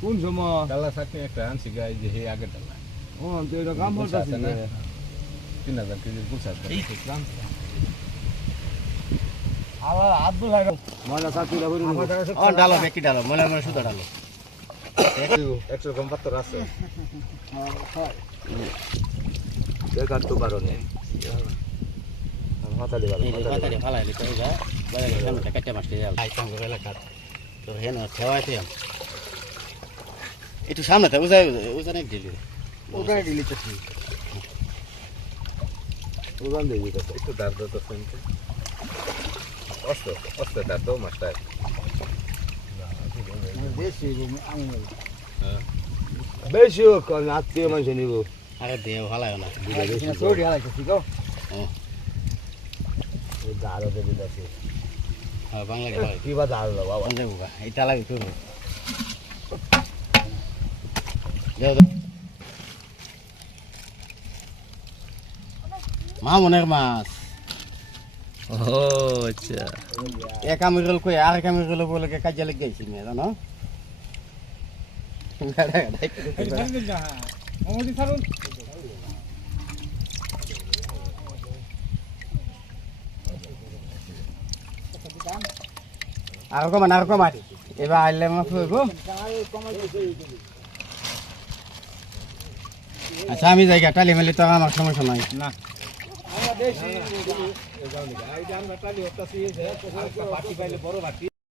কোন সময় ডালা চাটনি একটা আনছি গাই যে হে আগে ডালা ও তো এটা কাম করতেছি না 3000 কেজি গুছা আবার আব্দুল হাই ময়লা সাথীরা বলি ও ডালো বেকি ডালো ময়লা ময়লা শুধু ডালো 100 গ্রাম পাত্র আছে দেখার তো পারো না মাথা দিবা মাথারে ফালাইলি তো যা বাইরে সামনে কাটে মাছতে যাও আই কাম করে লাগা তো হেন খেওয়াইতে একটু সামনে তো উজানে দিলি ওখানে দিলি তো ওখান দিয়ে দিতে একটু দাঁড় তো ফ্রেন্ড অস্তে দাঁড় দাও মাছটা বেশি হোক আত্মীয় মানুষ নিব আরে দেও ফালায় না সরি হালাইতেছি গো দাঁড়ো দেবি দাসি হ্যাঁ বাংলা কি বা দাঁড়ো বাবা যাবো এটা লাগে তো যাও মনের মাছ ও আচ্ছা এক আমিরল কই আর এক আমিরল বলে কাজে লেগে গেছি না জানো আর কমান এবার আইলে মাছ হইব আচ্ছা আমি জায়গা টালি মেলি তো আমার সমস্যা নাই না এই জানি এই জানি টালি হতাছি যে পাটি পাইলে বড় বাটি